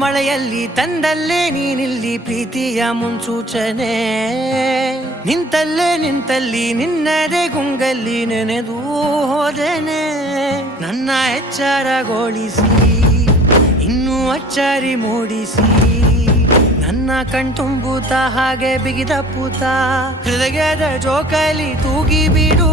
ಮಳೆಯಲ್ಲಿ ತಂದಲ್ಲೇ ನೀನಿಲ್ಲಿ ಪ್ರೀತಿಯ ಮುನ್ಸೂಚನೆ ನಿಂತಲ್ಲಿ ನಿನ್ನದೇ ಗುಂಗಲ್ಲಿ ನೆನೆದು ಹೋದೆನೆ ನನ್ನ ಎಚ್ಚರಗೊಳಿಸಿ ಇನ್ನೂ ಅಚ್ಚರಿ ಮೂಡಿಸಿ ನನ್ನ ಕಣ್ತುಂಬುತ್ತ ಹಾಗೆ ಬಿಗಿದ ಪೂತ ಹೃದಯದ ಜೋಕಾಲಿ ತೂಗಿ ಬಿಡು